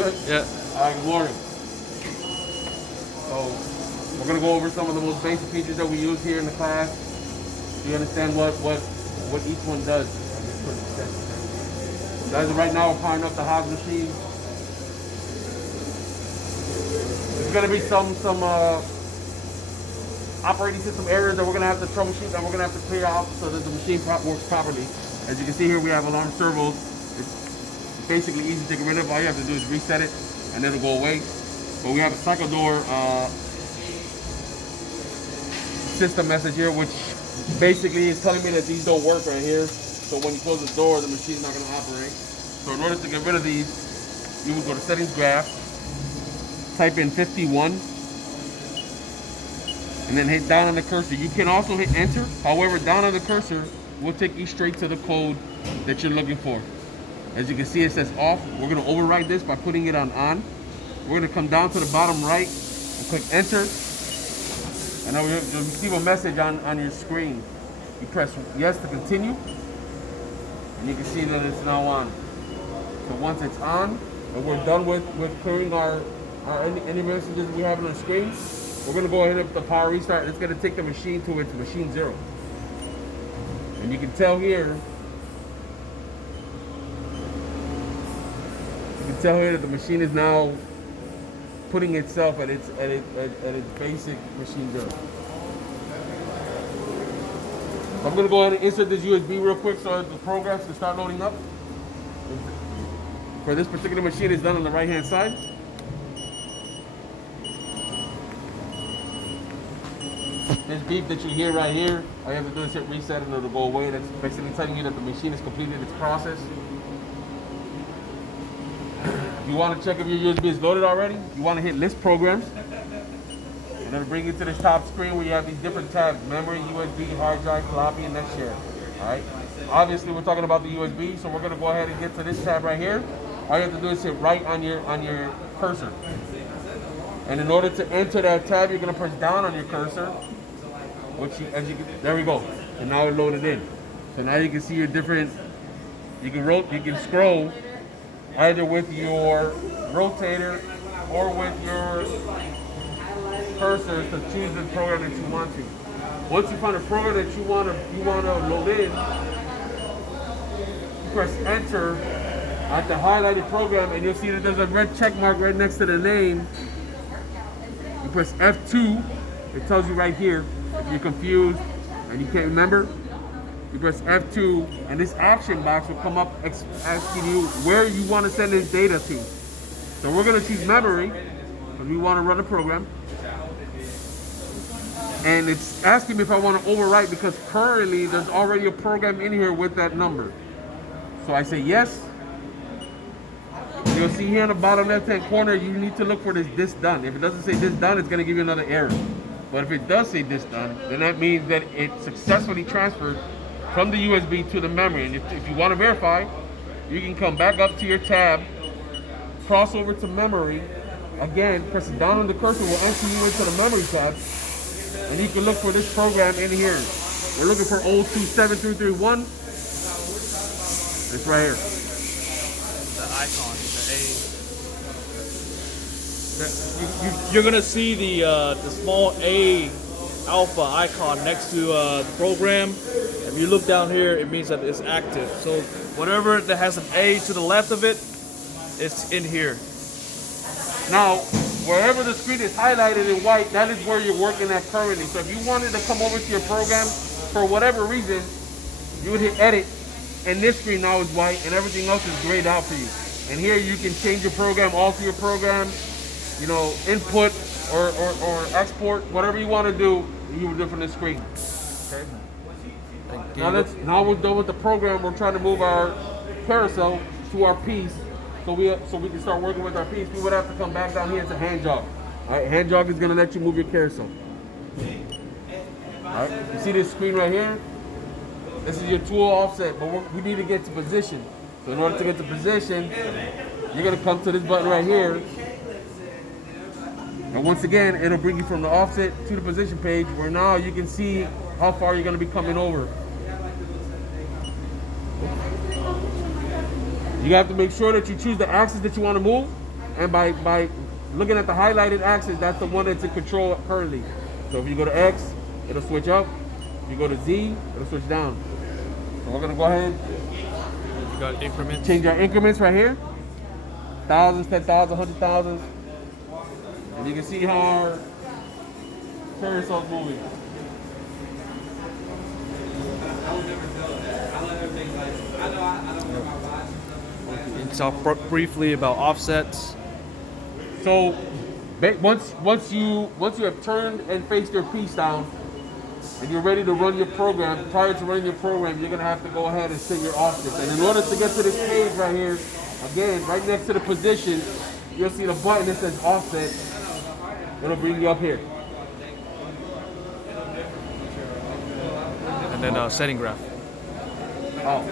Good? Yeah. All right, good morning. So, we're going to go over some of the most basic features that we use here in the class. So you understand what each one does. So as of right now, we're powering up the HAAS machine. There's going to be some operating system errors that we're going to have to troubleshoot, that we're going to have to clear out so that the machine works properly. As you can see here, we have alarm servos. It's basically easy to get rid of. All you have to do is reset it and it'll go away. But we have a cycle door system message here, which basically is telling me that these don't work right here. So when you close the door, the machine's not going to operate. So in order to get rid of these, you would go to settings graph, type in 51, and then hit down on the cursor. You can also hit enter. However, down on the cursor will take you straight to the code that you're looking for. As you can see, it says off. We're going to override this by putting it on. We're going to come down to the bottom right and click enter. And now you'll receive a message on your screen. You press yes to continue, and you can see that it's now on. So once it's on, and we're done with clearing any messages we have on the screen, we're going to go ahead and hit the power restart. It's going to take the machine to its machine zero. And you can tell here, that the machine is now putting itself at its basic machine zero. So I'm going to go ahead and insert this USB real quick so the programs can start loading up. For this particular machine, it's done on the right hand side. This beep that you hear right here, all you have to do is hit reset and it'll go away. That's basically telling you that the machine has completed its process. If you want to check if your USB is loaded already, you want to hit list programs. And it'll bring you to this top screen where you have these different tabs: memory, USB, hard drive, floppy, and next share. Alright. Obviously we're talking about the USB, so we're going to go ahead and get to this tab right here. All you have to do is hit right on your cursor. And in order to enter that tab, you're going to press down on your cursor. There we go. And now it's loaded in. So now you can see your different, you can scroll either with your rotator or with your cursor to choose the program that you want to. Once you find a program that you want to load in, you press enter at the highlighted program, and you'll see that there's a red check mark right next to the name. You press F2. It tells you right here. If you're confused and you can't remember, you press F2, and this action box will come up asking you where you want to send this data to. So we're going to choose memory because we want to run a program. And it's asking me if I want to overwrite because currently there's already a program in here with that number. So I say yes. You'll see here in the bottom left-hand corner, you need to look for this done. If it doesn't say this done, it's going to give you another error. But if it does say this done, then that means that it successfully transferred from the USB to the memory. And if you want to verify, you can come back up to your tab, cross over to memory. Again, pressing down on the cursor will enter you into the memory tab. And you can look for this program in here. We're looking for 027331. It's right here. The icon, the A. You're gonna see the small A alpha icon next to the program. If you look down here, it means that it's active. So whatever that has an A to the left of it, it's in here. Now, wherever the screen is highlighted in white, that is where you're working at currently. So if you wanted to come over to your program for whatever reason, you would hit edit, and this screen now is white, and everything else is grayed out for you. And here you can change your program, alter your program, you know, input or export, whatever you want to do, you will do from this screen. Okay. Now we're done with the program. We're trying to move our carousel to our piece, so we can start working with our piece. We would have to come back down here to hand jog. All right, hand jog is going to let you move your carousel. All right, you see this screen right here? This is your tool offset, but we need to get to position. So in order to get to position, you're going to come to this button right here. And once again, it'll bring you from the offset to the position page, where now you can see how far you're going to be coming over. You have to make sure that you choose the axis that you want to move, and by looking at the highlighted axis, that's the one that's in control currently. So if you go to X, it'll switch up. If you go to Z, it'll switch down. So we're gonna go ahead. You got increments. Change our increments right here. Thousands, 10,000, 100,000. And you can see how our carousel's moving. You can talk briefly about offsets. So once you have turned and faced your piece down and you're ready to run your program, prior to running your program, you're gonna have to go ahead and set your offsets. And in order to get to this page right here, again, right next to the position, you'll see the button that says offset. It'll bring you up here. And then setting graph. Oh.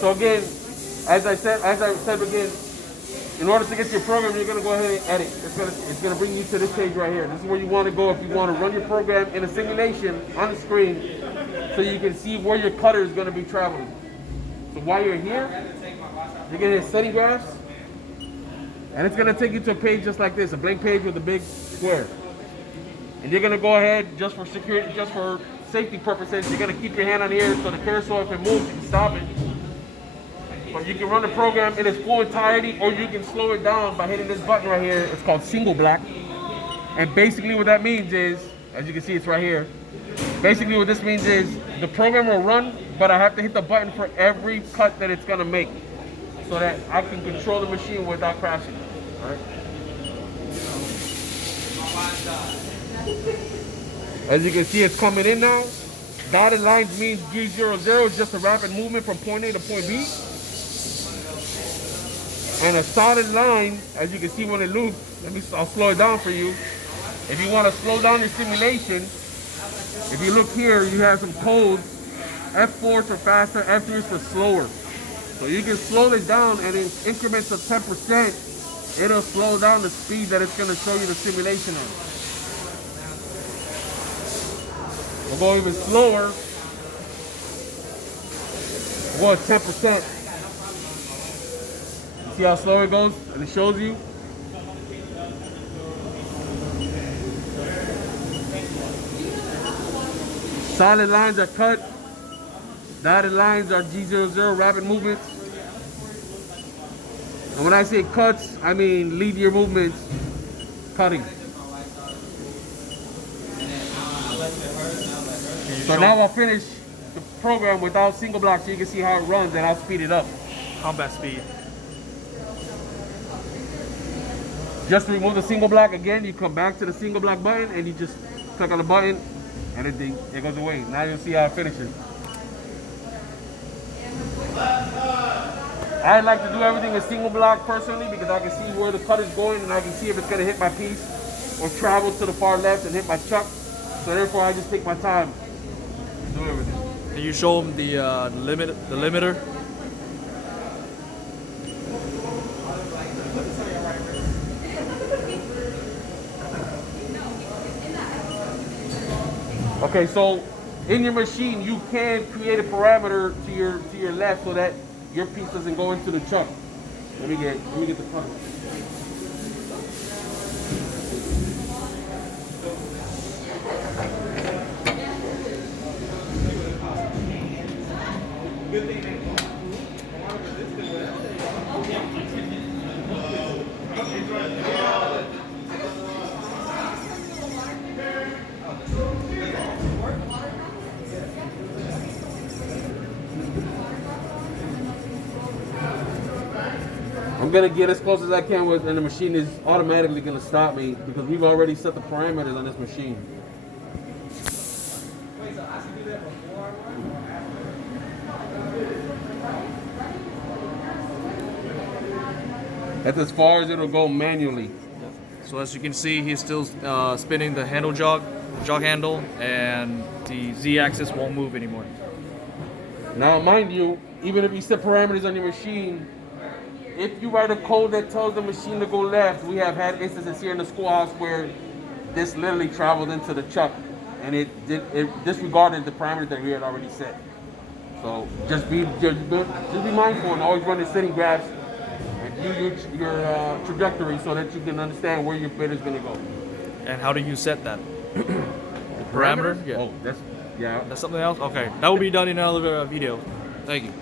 So again, as I said again, in order to get your program, you're gonna go ahead and edit. It's gonna bring you to this page right here. This is where you want to go if you want to run your program in a simulation on the screen, so you can see where your cutter is gonna be traveling. So while you're here, you're gonna hit setting graphs, and it's gonna take you to a page just like this, a blank page with a big square. And you're gonna go ahead, just for security, just for safety purposes, you're gonna keep your hand on here so the carousel, if it moves, you can stop it. But you can run the program in its full entirety, or you can slow it down by hitting this button right here. It's called single black. And basically what that means is, as you can see, it's right here. Basically what this means is the program will run, but I have to hit the button for every cut that it's gonna make, so that I can control the machine without crashing. All right. As you can see, it's coming in now. Dotted lines means G00 is just a rapid movement from point A to point B. And a solid line, as you can see when it loops, I'll slow it down for you. If you want to slow down your simulation, if you look here, you have some codes. F4 for faster, F3 is for slower. So you can slow it down, and in increments of 10%, it'll slow down the speed that it's going to show you the simulation on. We'll go even slower. We'll go at 10%. See how slow it goes? And it shows you. Solid lines are cut. Dotted lines are G00, rapid movements. And when I say cuts, I mean lead your movements, cutting. So now I'll finish the program without single block so you can see how it runs, and I'll speed it up. Combat speed. Just to remove the single block again, you come back to the single block button and you just click on the button and it goes away. Now you'll see how it finishes. I like to do everything with single block personally because I can see where the cut is going and I can see if it's going to hit my piece or travel to the far left and hit my chuck. So therefore I just take my time to do everything. Can you show them the limiter? Okay, so in your machine you can create a parameter to your left so that your piece doesn't go into the chuck. Let me get the cutter. I'm gonna get as close as I can with, and the machine is automatically gonna stop me because we've already set the parameters on this machine. That's as far as it'll go manually. So as you can see, he's still spinning the handle jog handle, and the Z-axis won't move anymore. Now, mind you, even if you set parameters on your machine, if you write a code that tells the machine to go left, we have had instances here in the schoolhouse where this literally traveled into the chuck, and it disregarded the parameters that we had already set. So just be mindful and always run the setting graphs your trajectory so that you can understand where your bit is going to go. And how do you set that? Parameter? Yeah. Oh, that's That's something else? Okay. That will be done in another video. Thank you.